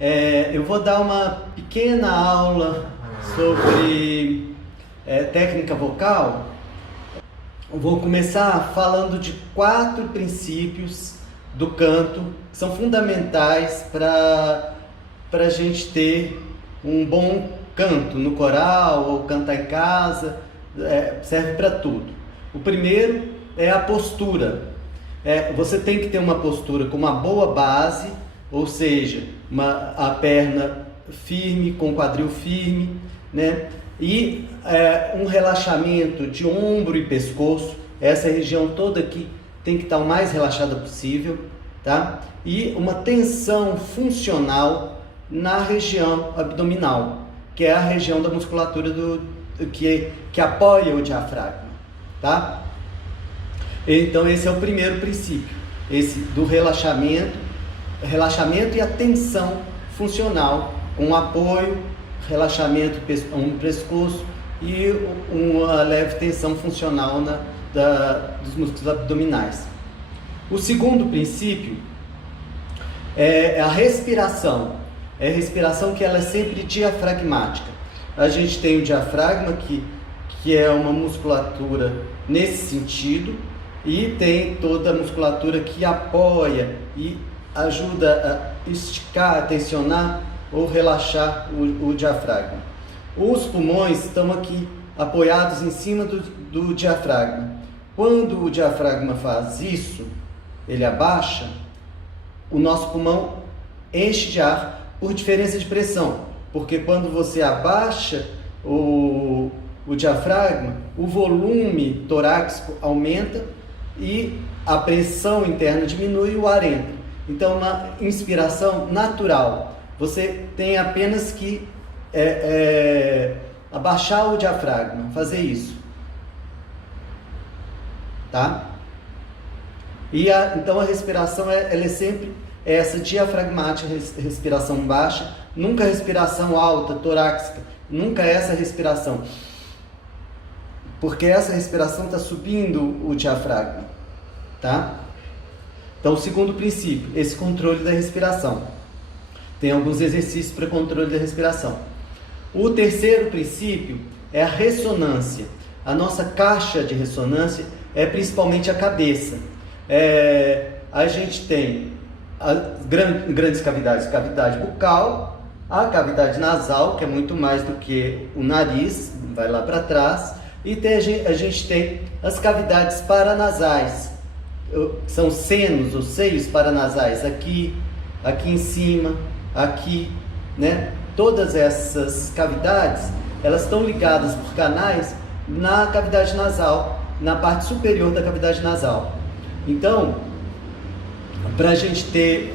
Eu vou dar uma pequena aula sobre técnica vocal. Eu vou começar falando de 4 princípios do canto que são fundamentais para a gente ter um bom canto no coral ou cantar em casa, serve para tudo. O primeiro é a postura. Você tem que ter uma postura com uma boa base, ou seja, a perna firme, com o quadril firme, né? E um relaxamento de ombro e pescoço. Essa região toda aqui tem que estar o mais relaxada possível, tá? E uma tensão funcional na região abdominal, que é a região da musculatura que apoia o diafragma, tá? Então esse é o primeiro princípio, esse do relaxamento e a tensão funcional, com apoio, relaxamento no pescoço e uma leve tensão funcional dos músculos abdominais. O segundo princípio é a respiração. É a respiração que ela é sempre diafragmática. A gente tem o diafragma que é uma musculatura nesse sentido, e tem toda a musculatura que apoia e ajuda a esticar, a tensionar ou relaxar o diafragma. Os pulmões estão aqui apoiados em cima do diafragma. Quando o diafragma faz isso, ele abaixa, o nosso pulmão enche de ar por diferença de pressão, porque quando você abaixa o diafragma, o volume torácico aumenta e a pressão interna diminui e o ar entra. Então, uma inspiração natural. Você tem apenas que abaixar o diafragma, fazer isso, tá? Então a respiração ela é sempre essa diafragmática, respiração baixa, nunca respiração alta, torácica, nunca essa respiração, porque essa respiração está subindo o diafragma, tá? Então, o segundo princípio, esse controle da respiração. Tem alguns exercícios para controle da respiração. O terceiro princípio é a ressonância. A nossa caixa de ressonância é principalmente a cabeça. A gente tem as grandes cavidades, cavidade bucal, a cavidade nasal, que é muito mais do que o nariz, vai lá para trás, e a gente tem as cavidades paranasais, são senos ou seios paranasais, aqui em cima, aqui, né? Todas essas cavidades, elas estão ligadas por canais na cavidade nasal, na parte superior da cavidade nasal. Então, para a gente ter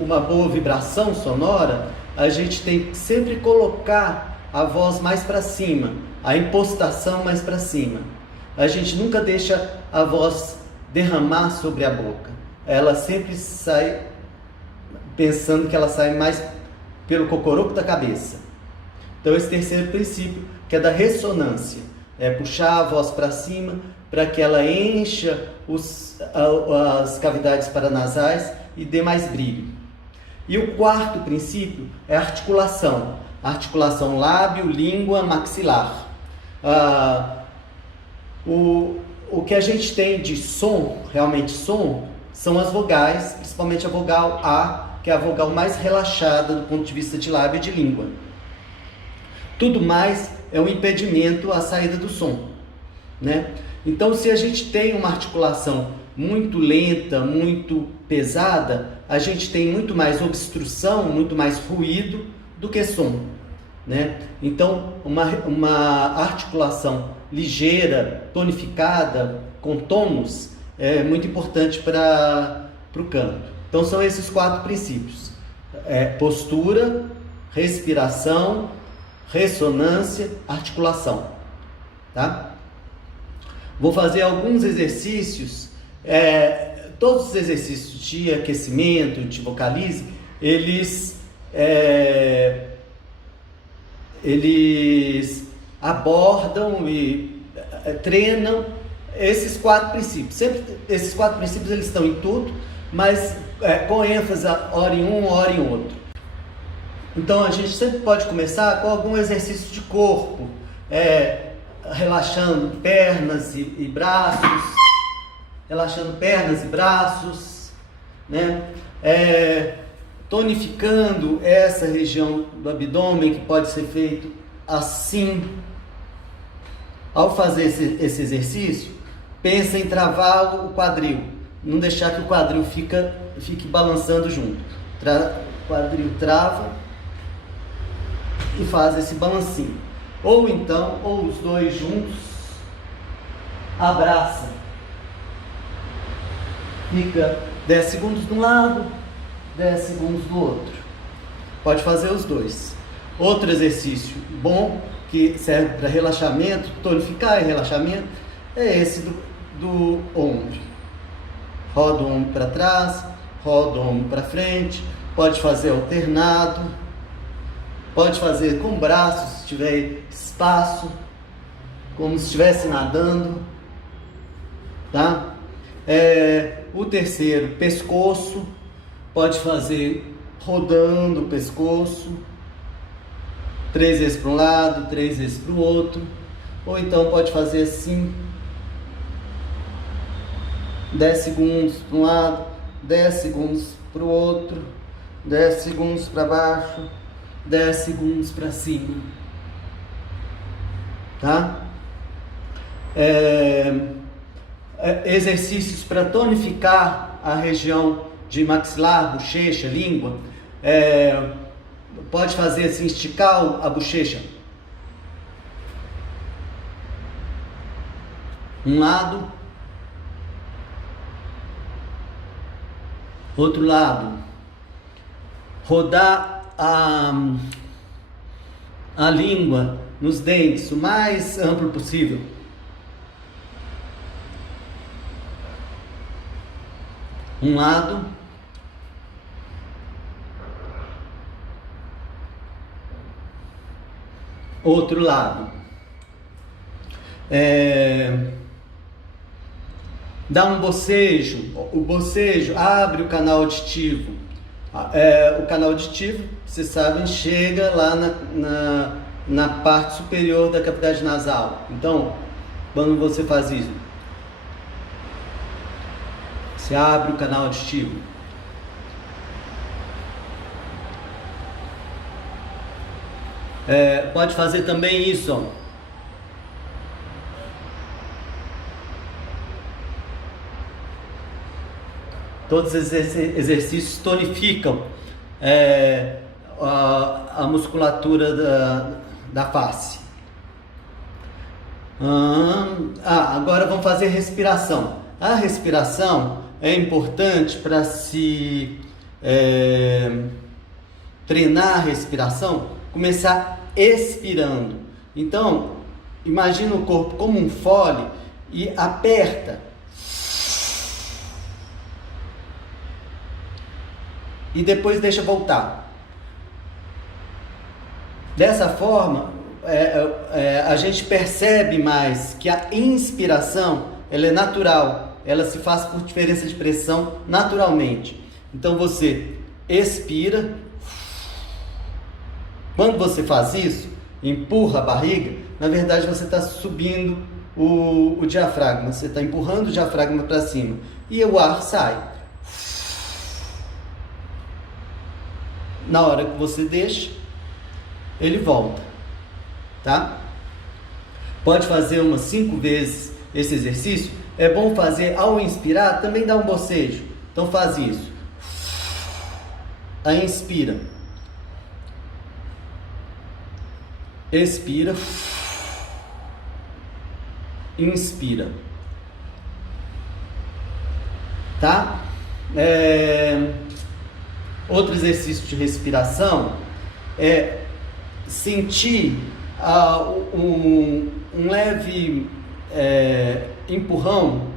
uma boa vibração sonora, a gente tem que sempre colocar a voz mais para cima, a impostação mais para cima. A gente nunca deixa a voz derramar sobre a boca. Ela sempre sai pensando que ela sai mais pelo cocoroco da cabeça. Então esse terceiro princípio, que é da ressonância, é puxar a voz para cima para que ela encha as cavidades paranasais e dê mais brilho. E o quarto princípio é a articulação. Articulação lábio, língua, maxilar. O que a gente tem de som, realmente som, são as vogais, principalmente a vogal A, que é a vogal mais relaxada do ponto de vista de lábio e de língua. Tudo mais é um impedimento à saída do som, né? Então, se a gente tem uma articulação muito lenta, muito pesada, a gente tem muito mais obstrução, muito mais ruído do que som, né? Então, uma articulação ligeira, tonificada, com tônus, é muito importante para o canto. Então, são esses 4 princípios: postura, respiração, ressonância, articulação, tá? Vou fazer alguns exercícios. Todos os exercícios de aquecimento, de vocalize, eles abordam e treinam esses 4 princípios. Sempre esses 4 princípios eles estão em tudo, mas com ênfase hora em um, hora em outro. Então a gente sempre pode começar com algum exercício de corpo, relaxando pernas e braços, né? Tonificando essa região do abdômen, que pode ser feito assim. Ao fazer esse exercício, pensa em travar o quadril, não deixar que o quadril fique balançando junto. O quadril trava e faz esse balancinho. Ou então, ou os dois juntos, abraça. Fica 10 segundos de um lado, 10 segundos do outro. Pode fazer os dois. Outro exercício bom, que serve para relaxamento, tonificar e relaxamento, é esse do ombro. Roda o ombro para trás, roda o ombro para frente. Pode fazer alternado, pode fazer com braços, se tiver espaço, como se estivesse nadando, tá? O terceiro, pescoço, pode fazer rodando o pescoço, 3 vezes para um lado, 3 vezes para o outro, ou então pode fazer assim, 10 segundos para um lado, 10 segundos para o outro, 10 segundos para baixo, 10 segundos para cima, tá? Exercícios para tonificar a região de maxilar, bochecha, língua. Pode fazer assim, esticar a bochecha. Um lado, outro lado. Rodar a língua nos dentes o mais amplo possível. Um lado, outro lado. Dá um bocejo. O bocejo abre o canal auditivo. O canal auditivo, vocês sabem, chega lá na parte superior da cavidade nasal. Então, quando você faz isso, você abre o canal auditivo. Pode fazer também isso, ó. Todos esses exercícios tonificam a musculatura da face. Agora vamos fazer respiração. A respiração é importante para se treinar a respiração, começar expirando. Então, imagina o corpo como um fole e aperta. E depois deixa voltar. Dessa forma, a gente percebe mais que a inspiração ela é natural, ela se faz por diferença de pressão naturalmente. Então você expira. Quando você faz isso, empurra a barriga, na verdade você está subindo o diafragma, você está empurrando o diafragma para cima e o ar sai. Na hora que você deixa, ele volta, tá? Pode fazer umas 5 vezes esse exercício. É bom fazer ao inspirar, também dá um bocejo. Então faz isso. Aí inspira. Expira. Inspira. Tá? Outro exercício de respiração é sentir um leve empurrão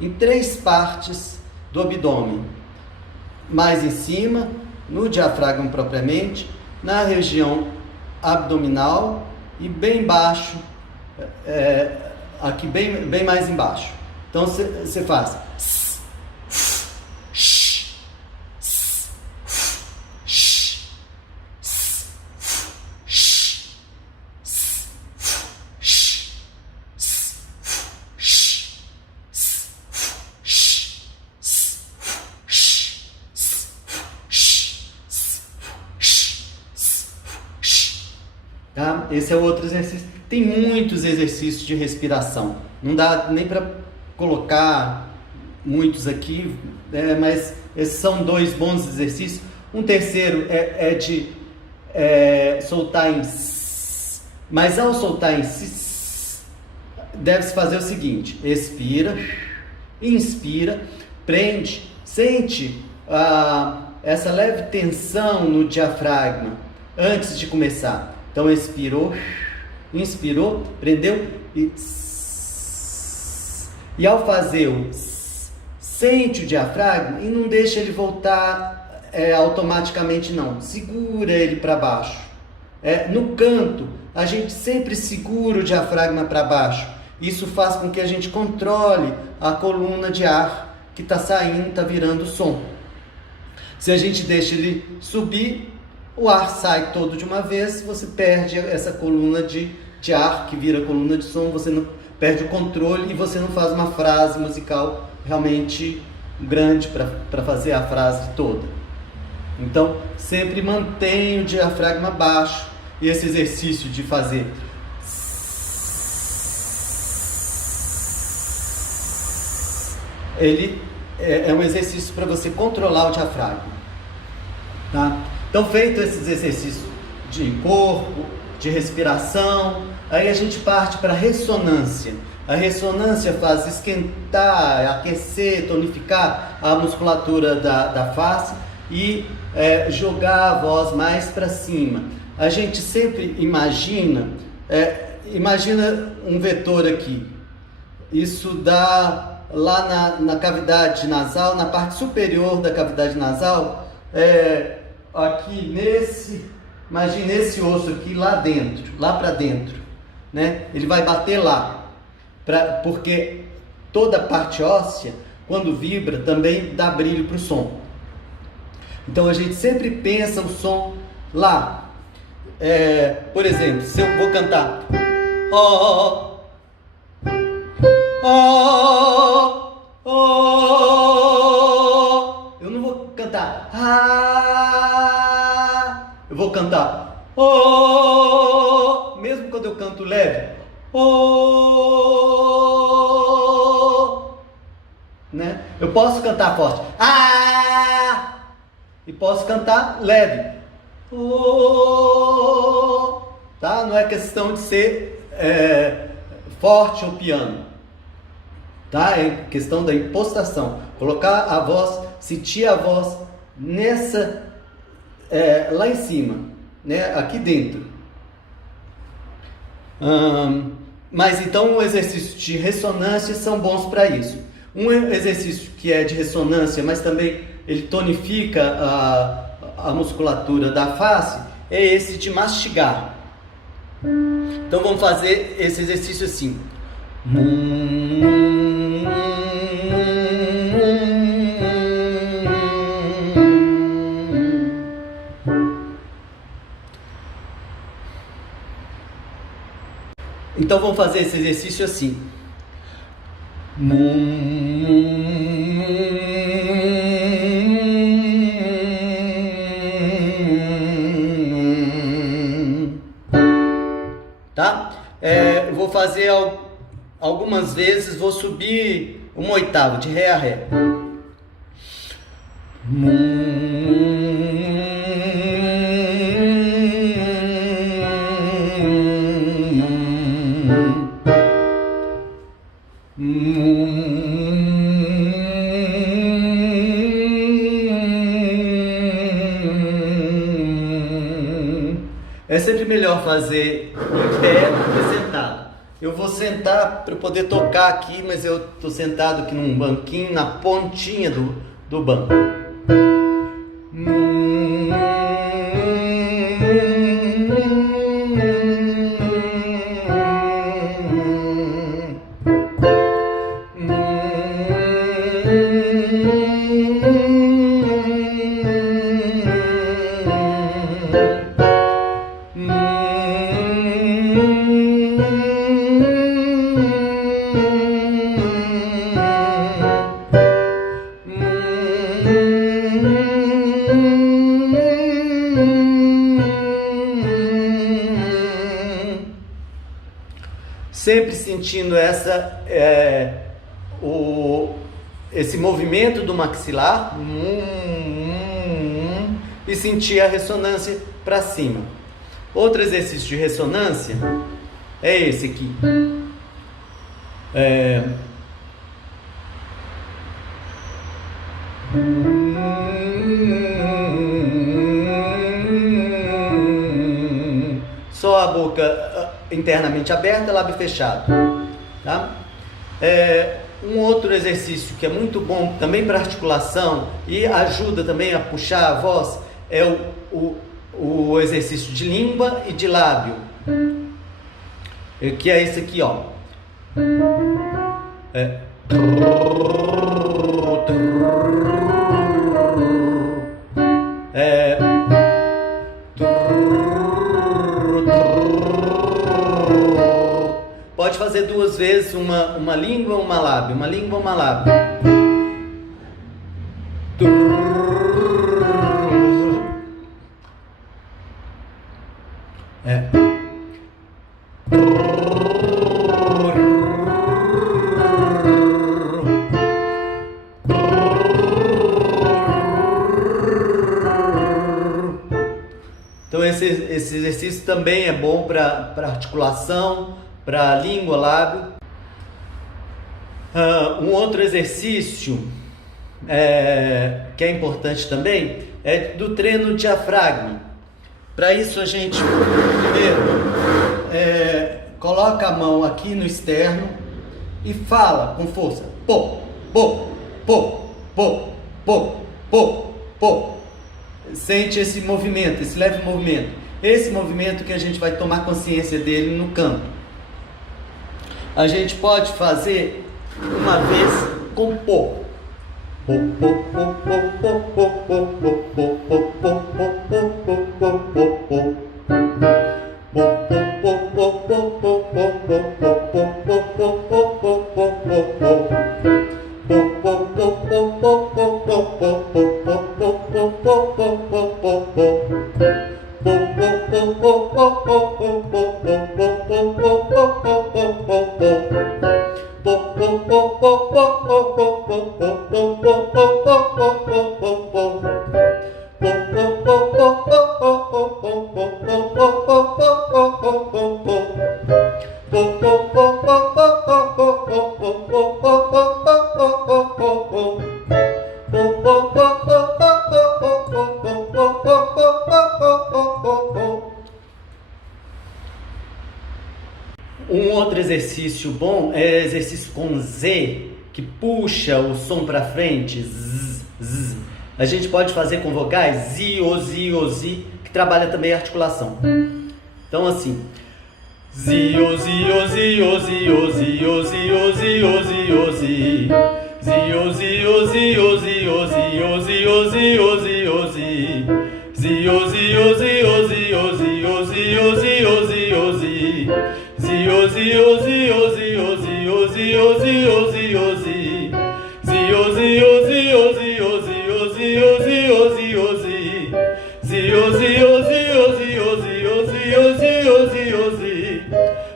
em 3 partes do abdômen. Mais em cima, no diafragma propriamente, na região abdominal e bem baixo, aqui bem mais embaixo. Então você faz. tá? Esse é outro exercício. Tem muitos exercícios de respiração. Não dá nem para colocar muitos aqui, mas esses são dois bons exercícios. Um terceiro é de soltar em s, mas ao soltar em s, deve-se fazer o seguinte: expira, inspira, prende, sente essa leve tensão no diafragma antes de começar. Então expirou, inspirou, prendeu e ao fazer o sente o diafragma e não deixa ele voltar automaticamente não, segura ele para baixo. No canto, a gente sempre segura o diafragma para baixo. Isso faz com que a gente controle a coluna de ar que está saindo, está virando som. Se a gente deixa ele subir, o ar sai todo de uma vez, você perde essa coluna de ar que vira coluna de som, você não perde o controle e você não faz uma frase musical realmente grande para fazer a frase toda. Então, sempre mantenha o diafragma baixo. E esse exercício de fazer ele é um exercício para você controlar o diafragma, tá? Então, feito esses exercícios de corpo, de respiração, aí a gente parte para a ressonância. A ressonância faz esquentar, aquecer, tonificar a musculatura da face e jogar a voz mais para cima. A gente sempre imagina um vetor aqui. Isso dá lá na cavidade nasal, na parte superior da cavidade nasal, aqui imagine esse osso aqui lá dentro, lá para dentro, né? Ele vai bater lá, porque toda a parte óssea, quando vibra, também dá brilho para o som. Então a gente sempre pensa o som lá. Por exemplo, se eu vou cantar oh, oh, oh, eu não vou cantar eu vou cantar oh, mesmo quando eu canto leve oh, né? Eu posso cantar forte e posso cantar leve tá? Não é questão de ser forte ou piano, tá? É questão da impostação, colocar a voz, sentir a voz nessa lá em cima, né? Aqui dentro. Mas então o exercício de ressonância são bons para isso. Um exercício que é de ressonância, mas também ele tonifica a musculatura da face, é esse de mastigar. Então vamos fazer esse exercício assim. Então vamos fazer esse exercício assim. Tá? Eu vou fazer algumas vezes, vou subir uma oitava de Ré a Ré. É sempre melhor fazer em pé do que sentado. Eu vou sentar para poder tocar aqui, mas eu estou sentado aqui num banquinho, na pontinha do banco. sempre sentindo esse movimento do maxilar e sentir a ressonância para cima. Outro exercício de ressonância é esse aqui. Só a boca internamente aberta, lábio fechado, tá? Um outro exercício que é muito bom também para articulação e ajuda também a puxar a voz é o exercício de língua e de lábio, que é esse aqui, ó. Pode fazer duas vezes, uma língua, uma lábio, uma língua, uma lábio. Então esse exercício também é bom para articulação, para língua, lábio. Um outro exercício que é importante também é do treino diafragma. Para isso a gente primeiro coloca a mão aqui no externo e fala com força: pô, pô, pô, pô, pô, pô, pô. Sente esse movimento, esse leve movimento. Esse movimento que a gente vai tomar consciência dele no canto. A gente pode fazer uma vez com pô. Pô, pô, pô, pô, pô, pô, pô, pô, pô, pô, pô, pô, pô, pô, pô. Um outro exercício bom é exercício com Z, que puxa o som para frente. Z, z. A gente pode fazer com vogais zi, o, zi, que trabalha também a articulação. Então assim, zi, o, zi, o, zi, o, zi, o, zi, o, zi, o, zi, o, zi, o, zi. Zi, o, zi, o, zi, o, zi, o, zi, o, zi, o, zi, o, zi, o, zi. Zi, o, zi, o, zi, o, zi, o, zi, o, zi, o, zi, o, zi, o, zi. Zi, o, zi, o, zi, o, zi, o, zi, o, zi, o, zi, o, zi, o, zi. Zi, o, zi, o, zi, o, zi, o, zi, o, zi, o, zi, o, zi, o, zi. Zi, o, zi, o, zi, o, zi, o, zi, o, zi, o, zi, o, zi, o, zi.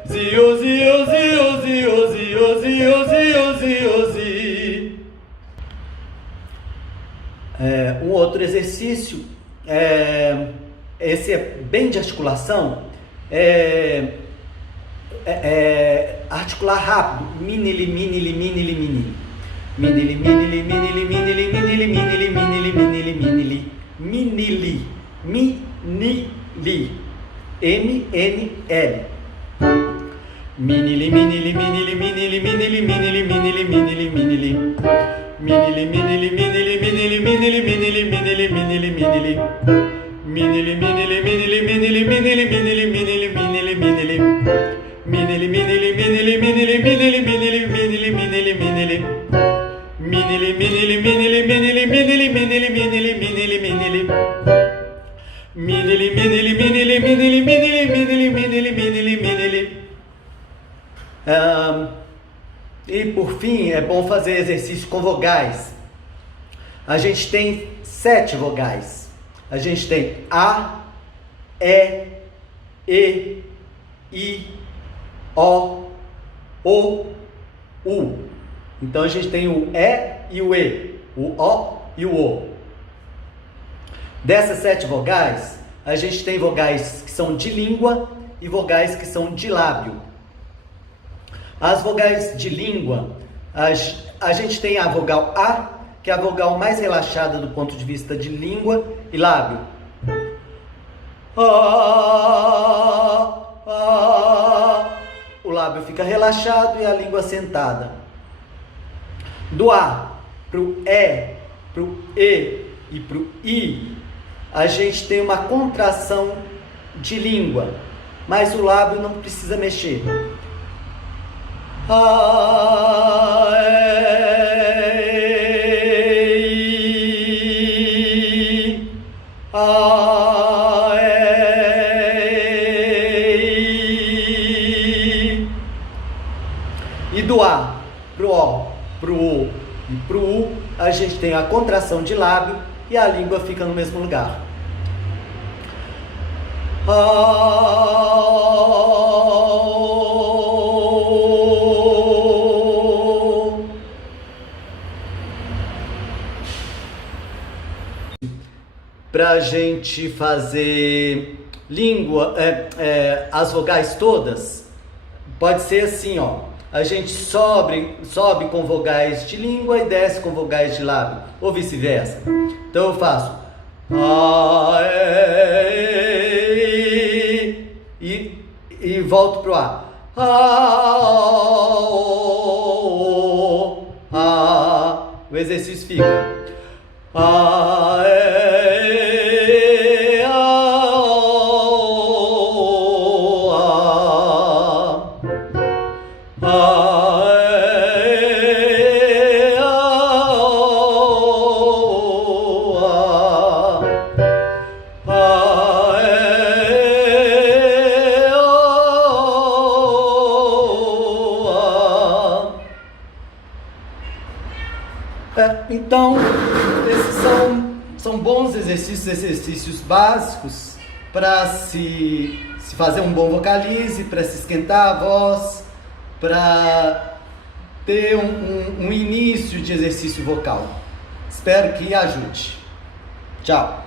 Zi, o, zi, o, zi, o, zi, o, zi, o, zi, o, zi, o, zi, o, zi. Um outro exercício, esse é bem de articulação, articular rápido, minili, minili, minili, minili. Minili, minili, minili, minili, minili, minili, minili, minili, minili, minili, minili, M-N-L. Minili, minili, minili, minili, minili, minili, minili, minili, minili. Minili, minili, minili, minili, minili, minili, minili, minili, minili. Minili, minili, minili, minili, minili, minili, minili, minili, minili. Minili, minili, minili, minili, minili, minili, minili, minili, minili. Minili, minili, minili, minili, minili, minili, minili, minili, minili. Minili, minili, minili, minili, minili, minili, minili, minili, minili. E por fim, é bom fazer exercício com vogais. A gente tem 7 vogais. A gente tem A, E, I, O, O, U. Então a gente tem o E e o E, o O e o O. Dessas 7 vogais, a gente tem vogais que são de língua e vogais que são de lábio. As vogais de língua, a gente tem a vogal A, que é a vogal mais relaxada do ponto de vista de língua e lábio. O lábio fica relaxado e a língua sentada. Do A pro E, pro E e pro I, a gente tem uma contração de língua, mas o lábio não precisa mexer. E do A pro O, pro U e pro U, a gente tem a contração de lábio e a língua fica no mesmo lugar. Pra gente fazer língua, as vogais todas, pode ser assim, ó. A gente sobe com vogais de língua e desce com vogais de lábio, ou vice-versa. Então eu faço e volto pro A. O exercício fica Então, esses são bons exercícios básicos para se fazer um bom vocalize, para se esquentar a voz, para ter um início de exercício vocal. Espero que ajude. Tchau!